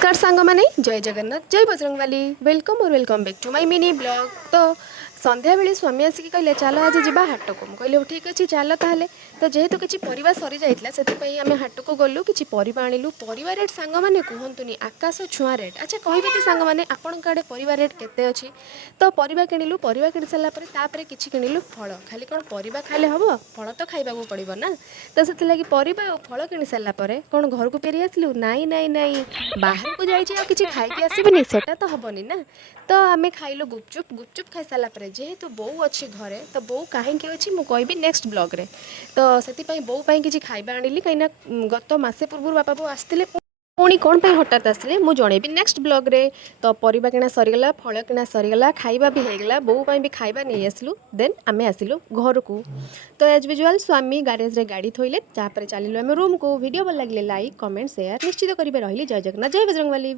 नमस्कार सांग मैंने जय जगन्नाथ जय बजरंगबली वेलकम और welcome back to my mini blog. तो संध्या बेले स्वामी आसिक कहले चल आज जीवा हाट को कहले ठीक अच्छे चल ताल तो जेहेतु किसी परिवा सरी जाइला से आम हाट को गलु कि परिवा आणिलु परिवा रेट सांग मैंने कहतुनि आकाश छुआ रेट। अच्छा कहबे सांग मैंने आपण आड़े परिवा रेट केते अच्छी तो परिवा किणिलु परिवा किणी सारापर किसी किणिलु फल खाली कौन परिवा खाइले हम फल तो खाइबा पड़ो ना। तो से परिवा और फल किणी सारापर कौन घर को फेरी आसलु नाई नाई नाई बाहर को जाइए किसी खाई आसबनी सेटा तो हेनी ना। तो आम खाइलु गुपचुप गुपचुप खाई सारापर जेहेतु बो अच्छी घरे तो बो कहीं अच्छी मुझे कहबी नेक्स्ट ब्लॉग रे। तो से बो किसी खाଇବା आनिली कहीं गत मसे पूर्व बापा बो आसते पुणी कौन हठात आसले मुझे जनइबी नेक्स्ट ब्लॉग रे। तो परिवा किणा सरीगला फल किणा सरीगला खाଇବା भी होगला बो भी खाଇବା नहीं आसलु देन आम आसलु घर को। तो एज यूजुआल स्वामी गारेज रे गाड़ी थोइले तापर चलिलु आम रूम को। वीडियो भल लगे लाइक कमेंट शेयर निश्चित करेंगे। रही जय जगन्नाथ जय बजरंगबली।